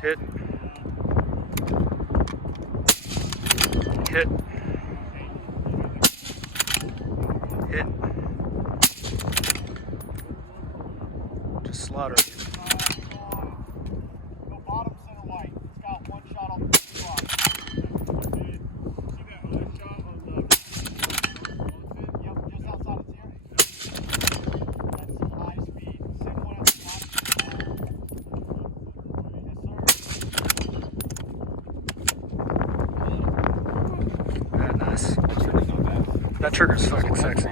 Hit. Hit. Hit. Just slaughter. Go bottom center white. It's got one shot off the clock. See that other shot on the yep, just outside of here. That's high speed. Same one at the top. Yes, sir. Nice. That trigger's fucking sexy.